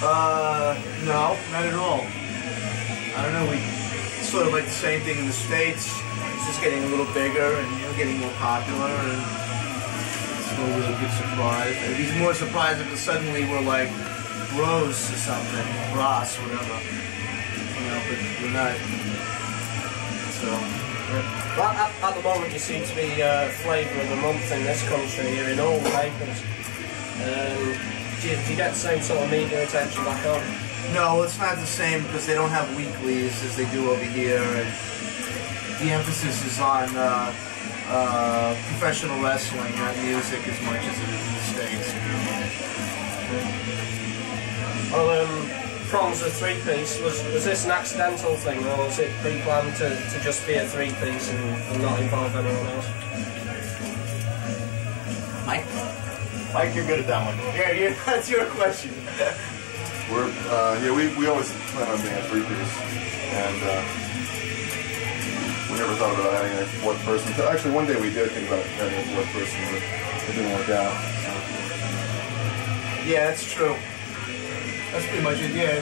No, not at all. I don't know, we sort of like the same thing in the States. It's just getting a little bigger and, you know, getting more popular, and it's no really good surprise. And he's more surprised if suddenly we're like bros or something, bros, whatever. You know, but we're not. So. Well, at the moment you seem to be flavour of the month in this country, you're in all the papers. Do you get the same sort of media attention back home? No, it's not the same because they don't have weeklies as they do over here, and the emphasis is on professional wrestling, not music as much as it is in the States. Well, Prong's a three-piece. Was this an accidental thing, or was it pre-planned to just be a three-piece and not involve anyone else? Mike? Mike, you're good at that one. Yeah, that's your question. We always plan on being a three-piece, and we never thought about adding a fourth person. Actually, one day we did think about adding a fourth person, but it didn't work out. So. Yeah, that's true. That's pretty much it. Yeah,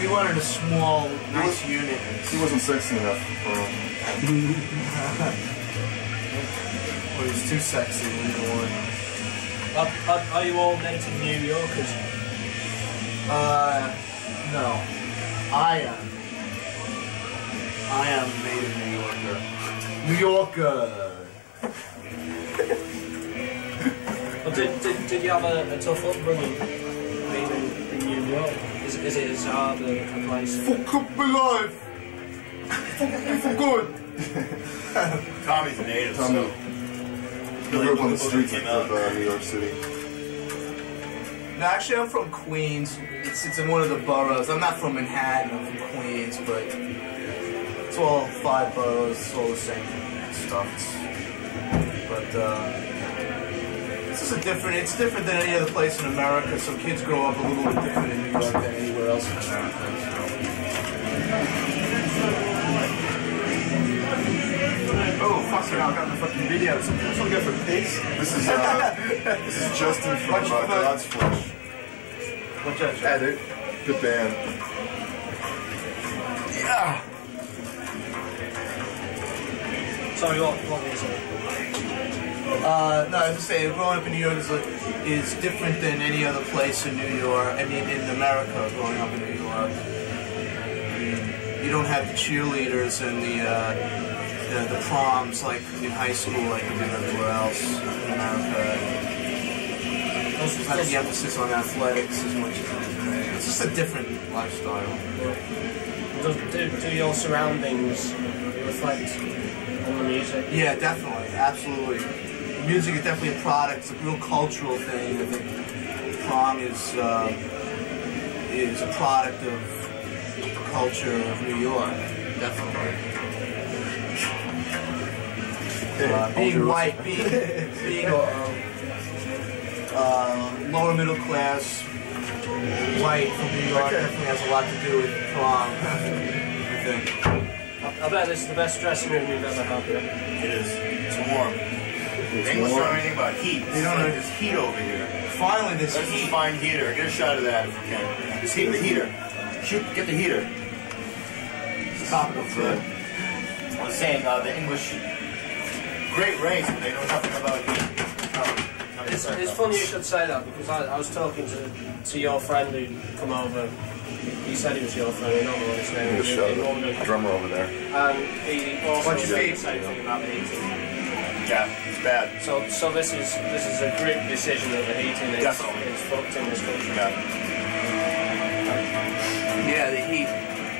we wanted a small, nice unit. He wasn't sexy enough for him. Well, he was too sexy. We didn't want him. Are you all native New Yorkers? No. I am a native New Yorker. New Yorker! Well, did you have a tough upbringing being in New York? Is it as hard a place? Fuck up my life! For good! Tommy's a native, Tommy. so... He grew up on the streets of New York City. No, actually, I'm from Queens. It's in one of the boroughs. I'm not from Manhattan. I'm from Queens, but it's all 5 boroughs. It's all the same stuff. But it's just it's different than any other place in America. Some kids grow up a little bit different in New York than anywhere else in America. Oh, fuck it, I got the fucking video. This one go for pigs. This is Justin from God's Flesh. What's that? Yeah, dude. Good band. Yeah. Sorry, what was it? No, I was just saying, growing up in New York is different than any other place in New York. I mean, in America, growing up in New York. I mean, you don't have the cheerleaders and the proms like in high school like you do everywhere else in America. It's not the emphasis on athletics as much as it is in America. It's just a different lifestyle. Do your surroundings reflect on the music? Yeah, definitely, absolutely. Music is definitely a product. It's a real cultural thing. I think Prong is a product of the culture of New York, definitely. Being white, being lower middle class, white from New York definitely has a lot to do with Prong, I think. I bet this is the best dressing room you've ever had. It is. It's warm. The English don't know anything about heat. They don't know there's heat over here. Finally, this Let's heat. find heater. Get a shot of that if you can. Just heat the heater. Shoot, get the heater. Top of the I was saying, the English, great race, but they know nothing about heat. It's funny you should say that, because I was talking to your friend who come over. He said he was your friend, I don't know what his name is. The drummer over there. And he also said the same thing about the heating. Yeah, it's bad. So this is a group decision that the heating is fucked in this country. Yeah, the heat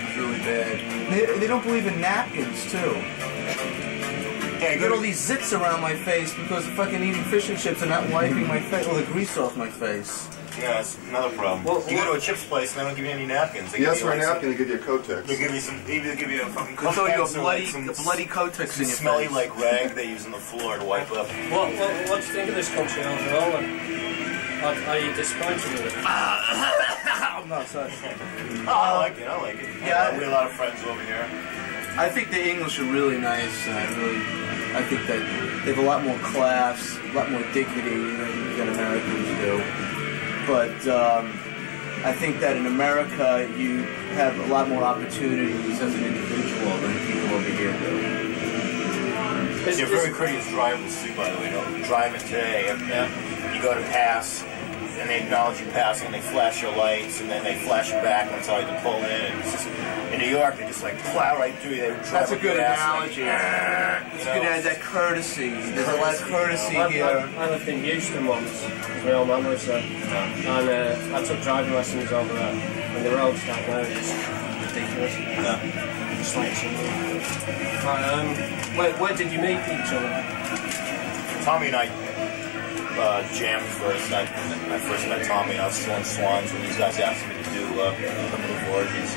is really bad. They don't believe in napkins, too. Yeah, I get all these zits around my face because of fucking eating fish and chips and not wiping my face, or the grease off my face. Yeah, that's another problem. Well, you go to a chips place and they don't give you any napkins. They Yes, for a napkin, they give you a Kotex. They give you some, maybe they give you a fucking They'll throw you a Kotex bloody Kotex in your smelly face. like rag they use on the floor to wipe up. What do you think of this country overall? Are you disappointed with it? I'm not sorry. I like it. I like it. Yeah, we have a lot of friends over here. I think the English are really nice. I think that they have a lot more class, a lot more dignity than Americans do. But I think that in America you have a lot more opportunities as an individual than people over here do. They're very courteous drivers too, by the way. Driving today, you go to pass, and they acknowledge you passing, and they flash your lights, and then they flash you back when it's all you can pull in. And it's just, in New York, they just like plow right through you. That's a good analogy. It's good as that courtesy. There's a lot of courtesy here. I lived in Houston once, because my old man lives there, and I took driving lessons over there. And the roads down there are just ridiculous. Just like where did you meet each other? Tommy and I jammed first. I first met Tommy. I was still in Swans when these guys asked me to do Criminal Voyages.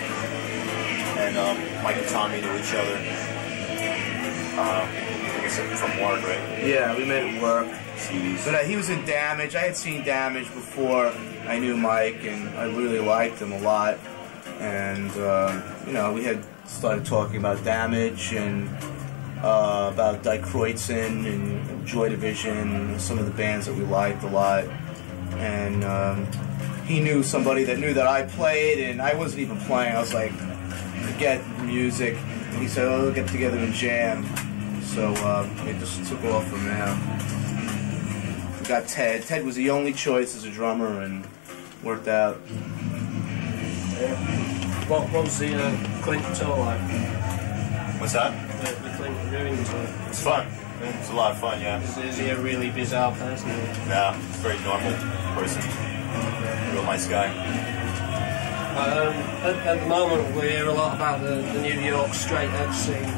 And Mike and Tommy knew each other. I guess from work, right? Yeah, we met at work. CDs. But he was in Damage. I had seen Damage before I knew Mike, and I really liked him a lot. And, you know, we had started talking about Damage and about Die Kreutzen and Joy Division, some of the bands that we liked a lot. And he knew somebody that knew that I played, and I wasn't even playing. I was like, forget music. And he said, oh, we'll get together and jam. So it just took off from there. We got Ted. Ted was the only choice as a drummer, and worked out. What was the Clinton tour like? What's that? The Clinton Ruin tour. It's fun. It's a lot of fun, yeah. Is he a really bizarre person? No, he's a very normal person. Real nice guy. At the moment, we hear a lot about the New York straight edge scene.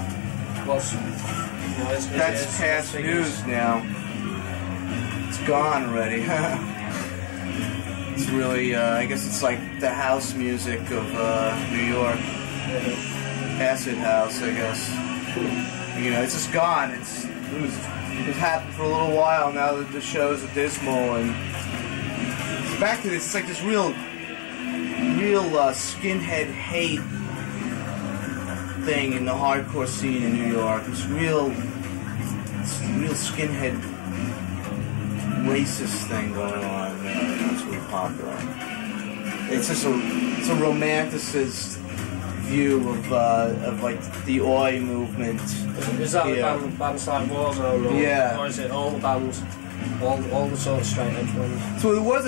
That's past news now. It's gone already. It's really, I guess it's like the house music of New York. Acid house, I guess. You know, it's just gone. It was happened for a little while now that the shows are dismal, and back to this. It's like this real skinhead hate thing in the hardcore scene in New York. It's real skinhead racist thing going on. It's really popular. It's just a romanticist view of like the Oi movement. Is that bands like Warzone? Or is it all the bands? All the sort of straight edge ones. So it was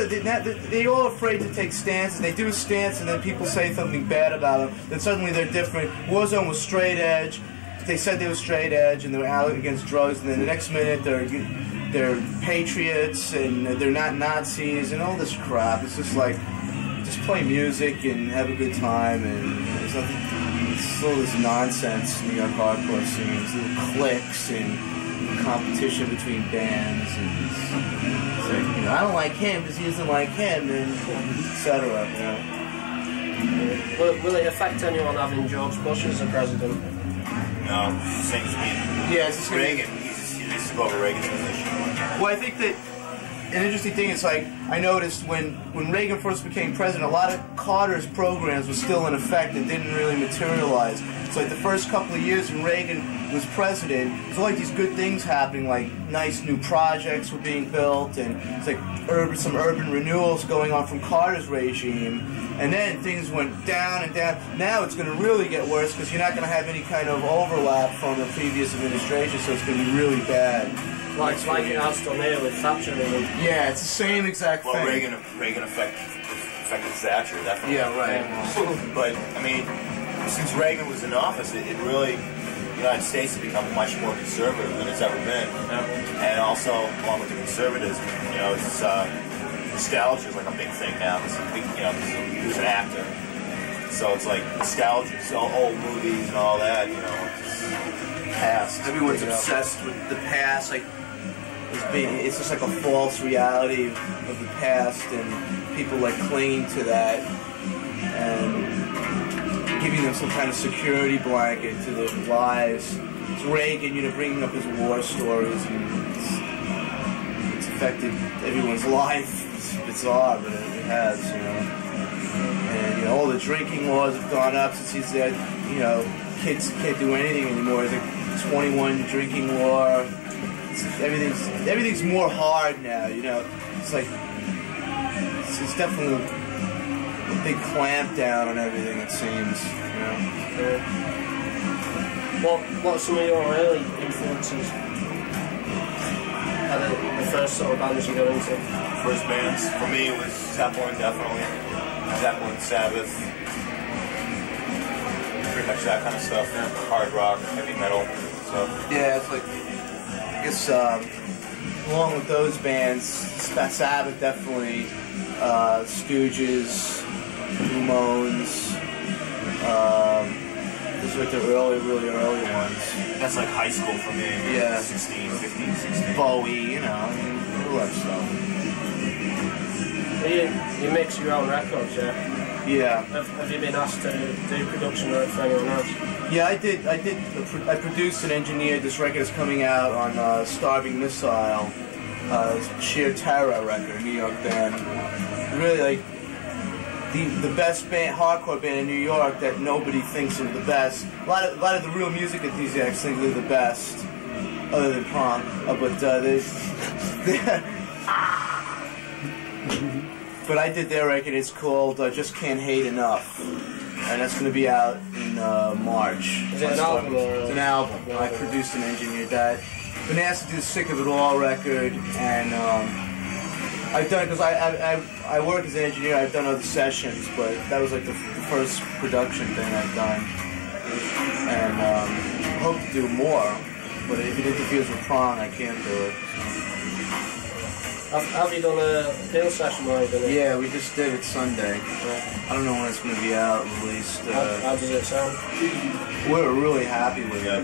they all afraid to take stances. They do a stance and then people say something bad about them. Then suddenly they're different. Warzone was straight edge. They said they were straight edge and they were out against drugs. And then the next minute they're patriots and they're not Nazis and all this crap. It's just like just play music and have a good time, and there's nothing. It's all this nonsense in New York hardcore scenes, little cliques and competition between bands, and it's like, you know, I don't like him because he doesn't like him, and etc. You know. Will it affect anyone having George Bush as a president? No, same as me. Yeah, it's just Reagan. He used to go over Reagan's position. Well, I think that an interesting thing is, like, I noticed when Reagan first became president, a lot of Carter's programs were still in effect and didn't really materialize. So like the first couple of years when Reagan was president, there's all like these good things happening, like nice new projects were being built, and it's like some urban renewals going on from Carter's regime. And then things went down and down. Now it's going to really get worse because you're not going to have any kind of overlap from the previous administration, so it's going to be really bad. Like it has done here with Thatcher. Yeah, it's the same exact thing. Well, Reagan affected Thatcher, definitely. Yeah, right. But, I mean, since Reagan was in office, it really, the United States has become much more conservative than it's ever been. Yeah. And also, along with the conservatives, you know, it's, nostalgia is like a big thing now. He was an actor. So it's like nostalgia, old movies and all that, you know, just past. Everyone's obsessed with the past, like, it's just like a false reality of the past, and people like clinging to that and giving them some kind of security blanket to their lives. It's Reagan, you know, bringing up his war stories, and it's affected everyone's life. It's bizarre, but it has, you know. And, you know, all the drinking laws have gone up since he's dead. You know, kids can't do anything anymore. There's a 21 drinking law. Everything's more hard now, you know. It's like, it's definitely big clamp down on everything, it seems. You know? What are some of your early influences? The first sort of bands you got into? First bands, for me it was Zeppelin, definitely. Zeppelin, Sabbath. Pretty much that kind of stuff. Hard rock, heavy metal. So. Yeah, it's like, I guess, along with those bands, Sabbath definitely, Stooges, Ramones, those were the really early ones. That's like high school for me. Yeah. 15, 16. Bowie, you know, I mean, all that stuff. You mix your own records, yeah? Yeah. Have you been asked to do production work for anyone else? Yeah, I did. I produced and engineered this record that's coming out on Starving Missile, Sheer Terror record, New York band. Really, like, the best band, hardcore band in New York that nobody thinks are the best. A lot of the real music enthusiasts think they're the best, other than Prong. But I did their record. It's called Just Can't Hate Enough, and that's going to be out in March. Is it an album? It's an album. I produced and engineered that. Been asked to do the Sick of It All record, and I've done, because I work as an engineer, I've done other sessions, but that was like the first production thing I've done. And I hope to do more, but if it interferes with Prong, I can't do it. Have you done a Hill session or anything? Yeah, we just did it Sunday. I don't know when it's going to be out, released. How does it sound? We're really happy with it.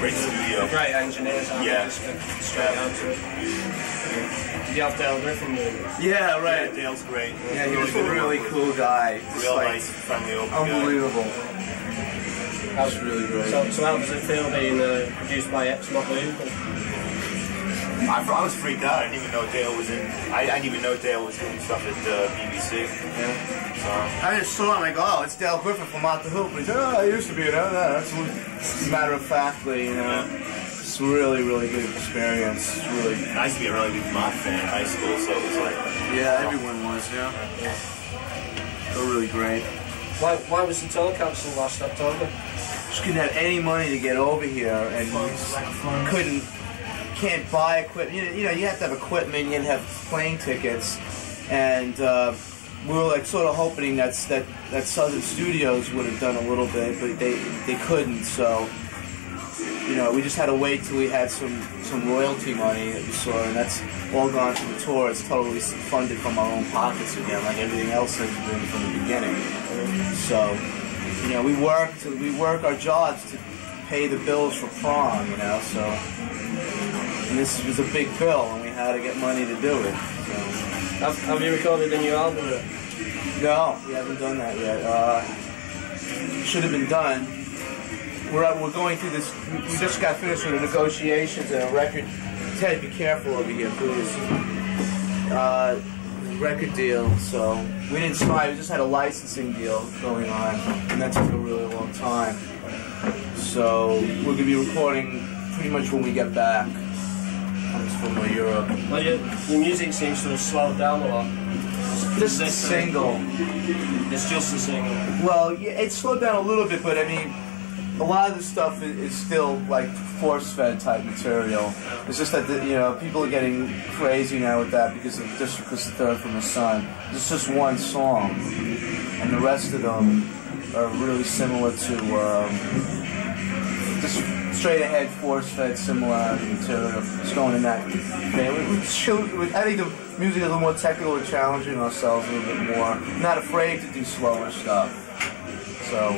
Great studio. Great engineers, yeah. Straight answer. Did you have Dale Griffin doing it? Yeah, right. Yeah, Dale's great. Yeah, he was a really cool guy. Real nice, friendly, open unbelievable. guy. That was really great. So how does it feel being produced by ex-Motley? I was freaked out. I didn't even know Dale was in. I didn't even know Dale was doing stuff at BBC. Yeah. So I just saw him like, oh, it's Dale Griffin from Out the Hoop. He said, oh, I used to be, you know. That's matter of factly, you know. It's a really good experience. It's really. I used to be a really big Mott fan in high school, so it was like. Yeah, everyone was. Yeah. They're really great. Why was the tour cancelled last October? Just couldn't have any money to get over here, and can't buy equipment. You know, you have to have equipment, you have to have plane tickets, and we were like sort of hoping that Southern Studios would have done a little bit, but they couldn't. So, you know, we just had to wait till we had some royalty money that we saw, and that's all gone to the tour. It's totally funded from our own pockets again, like everything else has been from the beginning. So, you know, we work our jobs to pay the bills for Prong, you know. So, and this was a big bill, and we had to get money to do it. So. Have you recorded a new album yet? No, we haven't done that yet. Should have been done. We're going through this. We just got finished with the negotiations and a record. Ted, be careful over here, please. Record deal. So we didn't sign. We just had a licensing deal going on, and that took a really long time. So we're going to be recording pretty much when we get back from Europe. Well, your music seems to have slowed down a lot. Just a single. It's just a single. Well, yeah, it slowed down a little bit, but I mean, a lot of the stuff is still like force-fed type material. It's just that you know, people are getting crazy now with that because of just because the Third from the Sun. It's just one song, and the rest of them are really similar to just straight-ahead force-fed similar material. It's going in that. I think the music is a little more technical. We're challenging ourselves a little bit more. Not afraid to do slower stuff. So.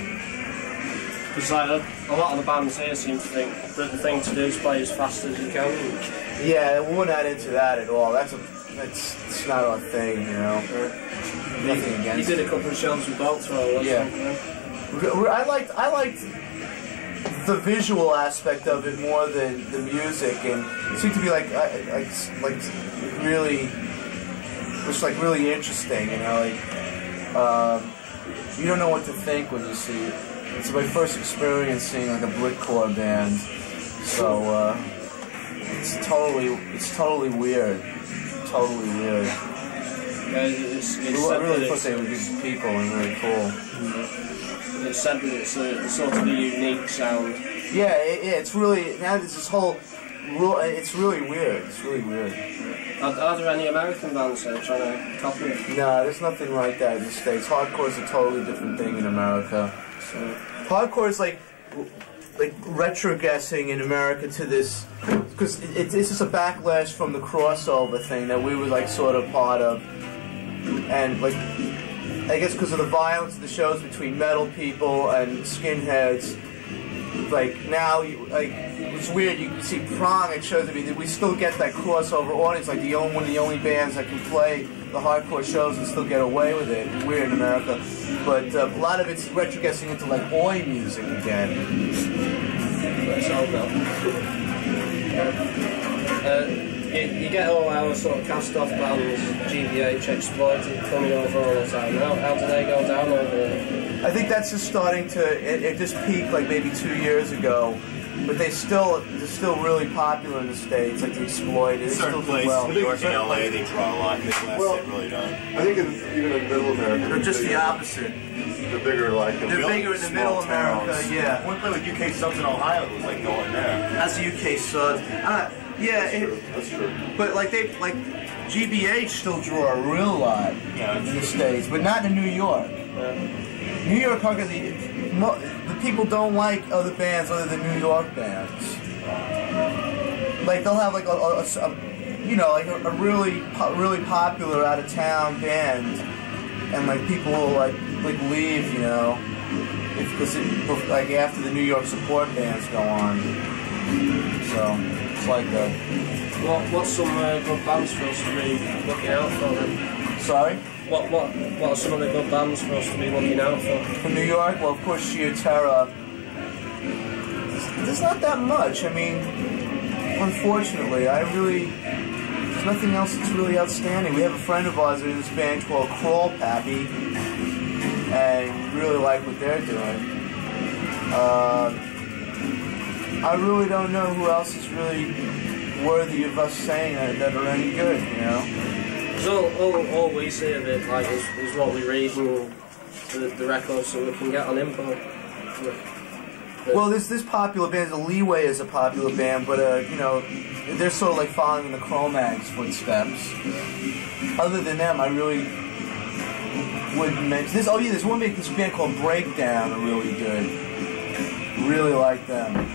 Because like a lot of the bands here seem to think that the thing to do is play as fast as you can. Yeah, we're not into that at all. It's not our thing, you know. Nothing against. You did a couple of shows with Beltro. Yeah. I liked the visual aspect of it more than the music, and it seemed to be like really, just like really interesting, you know. Like you don't know what to think when you see it. It's my first experience seeing like a Britcore band, so it's totally weird, totally weird. It's I really thought they were good people and really cool. It's said that it's a sort of a unique sound. Yeah, it's really, now there's this whole, it's really weird. It's really weird. Are there any American bands that are trying to copy it? No, there's nothing like that in the States. Hardcore is a totally different thing in America. So, Hardcore is like retrogressing in America to this, because it's just a backlash from the crossover thing that we were like sort of part of, and like I guess because of the violence of the shows between metal people and skinheads. Like now, it's weird. You can see Prong at shows. I mean, we still get that crossover audience. Like one of the only bands that can play the hardcore shows and still get away with it. It's weird in America, but a lot of it's retrogressing into like oi music again. Let's hope not. You get all our sort of cast-off bands, GBH, Exploited, coming over all the time. How do they go down over there? I think that's just starting to. It just peaked like maybe 2 years ago, but they're still really popular in the States. Like the Exploited, they still do well. New York and LA, they draw a lot. Midwest, Well, they really don't. I think even in Middle America, They're just the opposite. They're bigger, like They're bigger in the Middle America, yeah. When we played with UK subs in Ohio, it was like going there. That's the UK sub. Yeah, That's true. but like GBH still draw a real lot in the States, but not in New York. New York hardcore, the people don't like other bands other than New York bands. Like they'll have like a really popular out of town band, and like people will like leave, you know, because like after the New York support bands go on. So it's like that. What's some good bands for us to be looking out for then? Sorry? What are some of the good bands for us to be looking out for? From New York, well, of course, Sheer Terror. There's not that much. I mean, unfortunately, there's nothing else that's really outstanding. We have a friend of ours in this band called Crawl Pappy, and we really like what they're doing. I really don't know who else is really worthy of us saying that are any good, you know? Because all we see of it like is what we read and the records that we can get on import. Well, this popular band, the Leeway is a popular band, but you know, they're sort of like following in the Cro-Mags' footsteps. Other than them, I really wouldn't mention this. Oh yeah, there's this band called Breakdown are really good. Really like them.